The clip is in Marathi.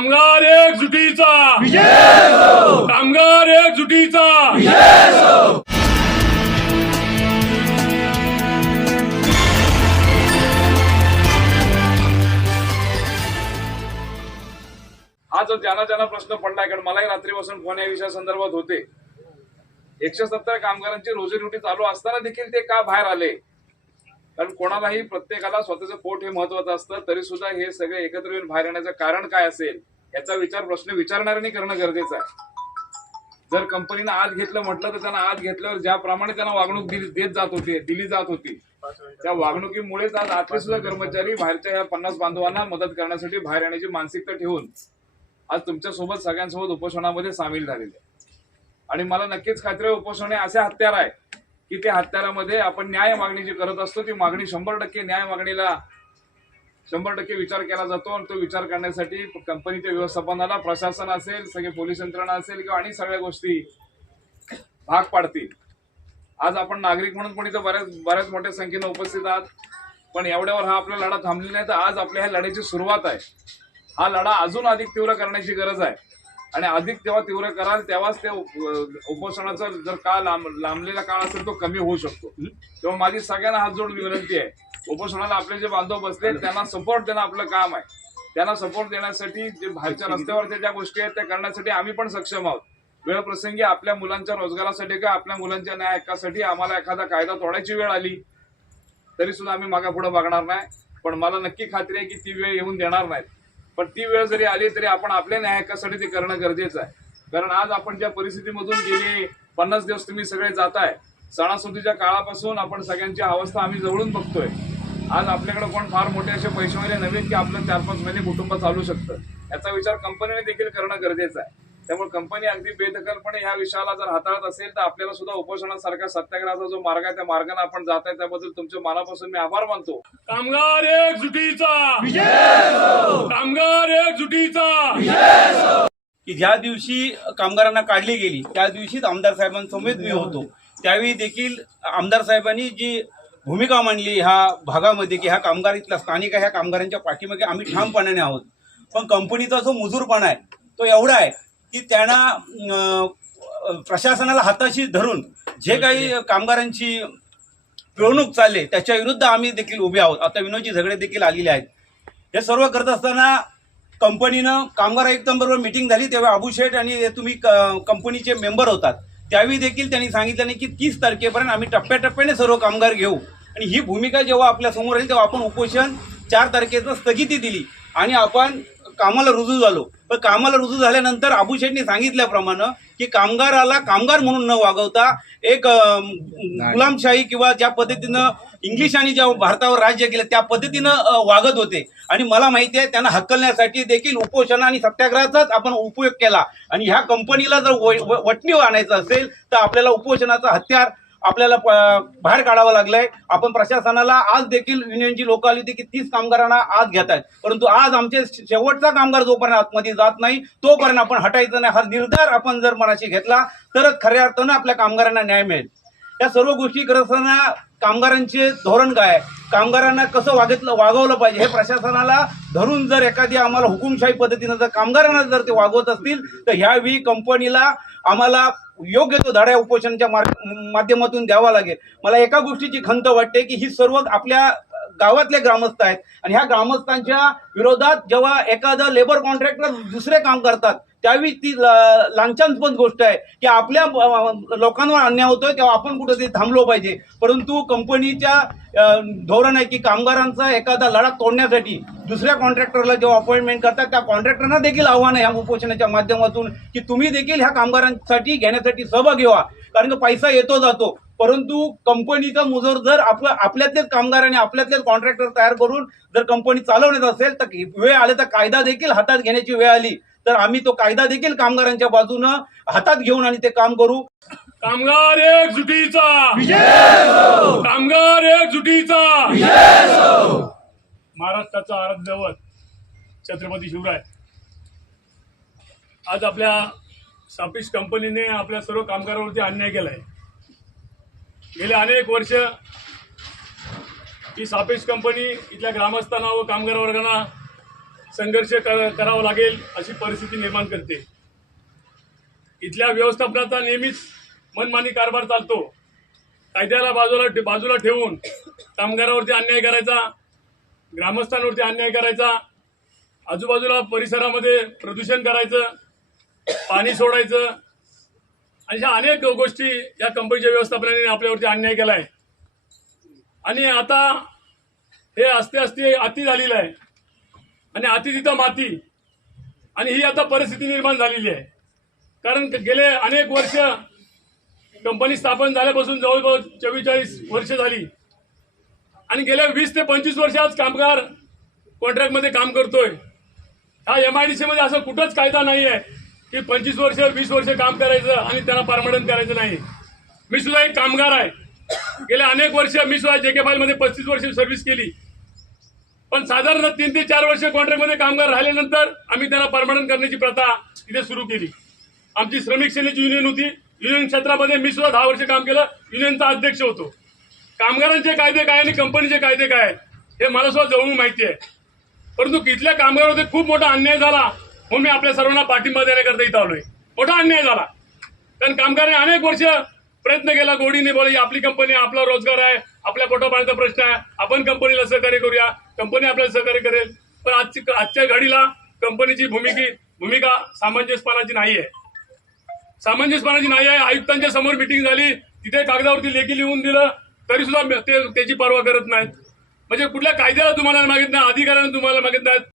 कामगार एकजुटीचा. कामगार एकजुटीचा. हा जो ज्यांना ज्यांना प्रश्न पडलाय कारण मलाही रात्रीपासून फोन या विषया संदर्भात होते. एकशे सत्तर कामगारांची रोजी रोजीरोटी चालू असताना देखील ते का बाहेर आले? कारण कोणालाही प्रत्येकाला स्वतःचं पोट हे महत्वाचं असतं तरी सुद्धा हे सगळे एकत्र येऊन बाहेर येण्याचं कारण काय असेल याचा विचार प्रश्न विचारणाऱ्यांनी करणं गरजेचं आहे. जर कंपनीनं आज घेतलं म्हटलं तर त्यांना आज घेतल्यावर ज्याप्रमाणे त्यांना वागणूक दिली देत जात होती दिली जात होती त्या वागणुकीमुळेच आज आतले सुद्धा कर्मचारी बाहेरच्या या पन्नास बांधवांना मदत करण्यासाठी बाहेर येण्याची मानसिकता ठेवून आज तुमच्यासोबत सगळ्यांसोबत उपोषणामध्ये सामील झालेले. आणि मला नक्कीच खात्री उपोषण हे असे हत्यार आहे की त्या हत्यारामध्ये आपण न्याय मागणी जी करत असतो ती मागणी शंभर टक्के न्याय मागणीला शंभर टक्के विचार केला जातो आणि तो विचार करण्यासाठी कंपनीच्या व्यवस्थापनाला प्रशासन असेल सगळे पोलीस यंत्रणा असेल किंवा आणि सगळ्या गोष्टी भाग पाडतील. आज आपण नागरिक म्हणून पण इथं बऱ्याच बऱ्याच मोठ्या संख्येनं उपस्थित आहात. पण एवढ्यावर हा आपला लढा थांबलेला नाही तर आज आपल्या ह्या लढ्याची सुरुवात आहे. हा लढा अजून अधिक तीव्र करण्याची गरज आहे. आणि अधिक जेव्हा तीव्र कराल तेव्हाच ते उप- उपोषणाचा जर काळ लांब लांबलेला काळ असेल तो कमी होऊ शकतो. तेव्हा माझी सगळ्यांना हात जोडून विनंती आहे. उपोषणाला आपले जे बांधव बसले त्यांना सपोर्ट देणं आपलं काम आहे. त्यांना सपोर्ट देण्यासाठी जे बाहेरच्या रस्त्यावरच्या ज्या गोष्टी आहेत त्या करण्यासाठी आम्ही पण सक्षम आहोत. वेळ प्रसंगी आपल्या मुलांच्या रोजगारासाठी किंवा आपल्या मुलांच्या न्याय हक्कासाठी आम्हाला एखादा कायदा तोडायची वेळ आली तरी सुद्धा आम्ही मागा पुढे बघणार नाही. पण मला नक्की खात्री आहे की ती वेळ येऊन देणार नाहीत. पण ती वेळ जरी आली तरी आपण आपल्या न्यायकासाठी ते करणं गरजेचं आहे. कारण आज आपण ज्या परिस्थितीमधून गेले पन्नास दिवस तुम्ही सगळे जाताय सणासुदीच्या काळापासून आपण सगळ्यांची अवस्था आम्ही जवळून बघतोय. आज आपल्याकडे कोण फार मोठे असे पैसे नव्हेत की आपलं चार पाच महिने कुटुंब चालू शकतं. याचा विचार कंपनीने देखील करणं गरजेचं आहे. त्यामुळे कंपनी अगदी बेदखलपणे ह्या विषयाला जर हाताळत असेल तर आपल्याला सुद्धा उपोषणासारख्या सत्याग्रहाचा जो मार्ग आहे त्या मार्गाने आपण जात आहे. त्याबद्दल तुमच्या मनापासून मी आभार मानतो. कामगार एकजुटीचा! कामगार एकजुटीचा! की ज्या दिवशी कामगारांना काढली गेली त्या दिवशीच आमदार साहेबांसमवेत मी होतो. त्यावेळी देखील आमदार साहेबांनी जी भूमिका मांडली ह्या भागामध्ये की ह्या कामगार इथला स्थानिक आहे ह्या कामगारांच्या पाठीमागे आम्ही ठामपणाने आहोत. पण कंपनीचा जो मुजूरपणा आहे तो एवढा आहे की त्यांना प्रशासनाला हाताशी धरून जे काही कामगारांची पिळवणूक चालली त्याच्या विरुद्ध आम्ही देखील उभे आहोत. आता विनोदजी झगडे देखील आलेले आहेत. हे सर्व करत असताना कंपनीनं कामगार आयुक्तांबरोबर मिटिंग झाली तेव्हा अबू शेठ आणि तुम्ही क- कंपनीचे मेंबर होतात. त्यावेळी देखील त्यांनी सांगितलं नाही की तीस तारखेपर्यंत आम्ही टप्प्याटप्प्याने सर्व कामगार घेऊ. आणि ही भूमिका जेव्हा आपल्यासमोर आली तेव्हा आपण उपोषण चार तारखेचं स्थगिती दिली आणि आपण कामाला रुजू झालो. पण कामाला रुजू झाल्यानंतर अबू शेठनी सांगितल्याप्रमाणे की कामगाराला कामगार म्हणून न वागवता एक गुलामशाही किंवा ज्या पद्धतीनं इंग्लिशांनी ज्या भारतावर राज्य केलं त्या पद्धतीनं वागत होते. आणि मला माहिती आहे त्यांना हकलण्यासाठी देखील उपोषण आणि सत्याग्रहाचाच आपण उपयोग केला. आणि ह्या कंपनीला जर वटणीव आणायचं असेल तर आपल्याला उपोषणाचं हत्यार आपल्याला बाहेर काढावं लागलंय. आपण प्रशासनाला आज देखील युनियनची लोक आली होती की तीस कामगारांना आज घेत आहेत परंतु आज आमचे शेवटचा कामगार जोपर्यंत आतमध्ये जात नाही तोपर्यंत आपण हटायचं नाही. हा निर्धार आपण जर मनाशी घेतला तरच खऱ्या अर्थानं आपल्या कामगारांना न्याय मिळेल. या सर्व गोष्टी करत असताना कामगारांचे धोरण काय? आहे? कामगारांना कसं वागितलं वागवलं पाहिजे? हे प्रशासनाला धरून जर एखादी आम्हाला हुकुमशाही पद्धतीनं जर कामगारांना जर ते वागवत असतील तर ह्यावेळी कंपनीला आम्हाला योग्य तो धडा उपोषणाच्या माध्यमातून द्यावा लागेल. मला एका गोष्टीची खंत वाटते की ही सर्व आपल्या गावातले ग्रामस्थ आहेत. आणि ह्या ग्रामस्थांच्या विरोधात जेव्हा एखादं लेबर कॉन्ट्रॅक्टर दुसरे काम करतात त्यावेळी ती ला- गोष्ट आहे की आपल्या लोकांवर अन्याय होतोय तेव्हा आपण कुठेतरी थांबलो पाहिजे. परंतु कंपनीच्या धोरण आहे की कामगारांचा एखादा लढा तोडण्यासाठी दुसऱ्या कॉन्ट्रॅक्टरला जेव्हा अपॉइंटमेंट करतात त्या कॉन्ट्रॅक्टरना देखील आव्हान आहे ह्या उपोषणाच्या माध्यमातून की तुम्ही देखील ह्या कामगारांसाठी घेण्यासाठी सहभाग घेवा कारण की पैसा येतो जातो. परंतु कंपनीचा मुजोर जर आपलं आपल्यातलेच कामगार आणि आपल्यातलेच कॉन्ट्रॅक्टर तयार करून जर कंपनी चालवण्यात असेल तर वेळ आले तर कायदा देखील हातात घेण्याची वेळ आली. तर आम्ही तो कायदा देखील कामगारांच्या बाजूनं हातात घेऊन आणि ते काम करू. कामगार एकजुटीचा. कामगार एकजुटीचा. महाराष्ट्राचा आराध्यवत छत्रपती शिवराय. आज आपल्या सापिस कंपनीने आपल्या सर्व कामगारांवरती अन्याय केलाय. गेले अनेक वर्ष ही सापिस कंपनी इथल्या ग्रामस्थांना व कामगार वर्गांना संघर्ष करावा लागेल अशी परिस्थिती निर्माण करते. इथल्या व्यवस्थापनाचा नेहमीच मनमानी कारभार चालतो. कायद्याला बाजूला बाजूला ठेवून कामगारावरती अन्याय करायचा ग्रामस्थांवरती अन्याय करायचा आजूबाजूला परिसरामध्ये प्रदूषण करायचं पाणी सोडायचं आणि ह्या अनेक गोष्टी या कंपनीच्या व्यवस्थापनाने आपल्यावरती अन्याय केला आहे आणि आता हे असते असते अति झालेलं आहे. आणि अति तिथं माती. आणि ही आता परिस्थिती निर्माण झालेली आहे. कारण गेले अनेक वर्ष कंपनी स्थापन झाल्यापासून जवळजवळ चव्वेचाळीस वर्ष झाली. आणि गेल्या वीस ते पंचवीस वर्ष आज कामगार कॉन्ट्रॅक्टमध्ये काम करतोय. हा एम आय डी सी मध्ये असं कुठंच कायदा नाही आहे की पंचवीस वर्ष वीस वर्ष काम करायचं आणि त्यांना परमनंट करायचं नाही. मी सुद्धा एक कामगार आहे. गेल्या अनेक वर्ष मी सुद्धा जे के मध्ये पस्तीस वर्ष सर्व्हिस केली. पण साधारण तीन ते चार वर्ष कॉन्ट्रॅक्टमध्ये कामगार राहिल्यानंतर आम्ही त्यांना परमनंट करण्याची प्रथा तिथे सुरू केली. आमची श्रमिक सेनेची युनियन होती. युनियन क्षेत्रामध्ये मी सुद्धा दहा वर्ष काम केलं. युनियनचा अध्यक्ष होतो. कामगारांचे कायदे काय आणि कंपनीचे कायदे काय आहेत, हे मला सुद्धा जवळून माहिती आहे. परंतु इथल्या कामगारांमध्ये खूप मोठा अन्याय झाला म्हणून मी आपल्या सर्वांना पाठिंबा देण्याकरता इथं आलोय. मोठा अन्याय झाला. कारण कामगारांनी अनेक वर्ष प्रयत्न केला गोडीने बोला आपली कंपनी आपला रोजगार आहे आपल्या पोटापाण्याचा प्रश्न आहे. आपण कंपनीला सहकार्य करूया. कंपनी आपल्याला सहकार्य करेल. पण आजची आजच्या घडीला कंपनीची भूमिकी भूमिका सामंजस्यपणाची नाही आहे. सामंजस्यपणाची नाही आहे. आयुक्तांच्या समोर मिटिंग झाली. तिथे कागदावरती लेखी लिहून दिलं. तरी सुद्धा ते त्याची पर्वा करत नाहीत. म्हणजे कुठल्या कायद्याला तुम्हाला मागित नाही अधिकाऱ्यांना तुम्हाला मागित नाहीत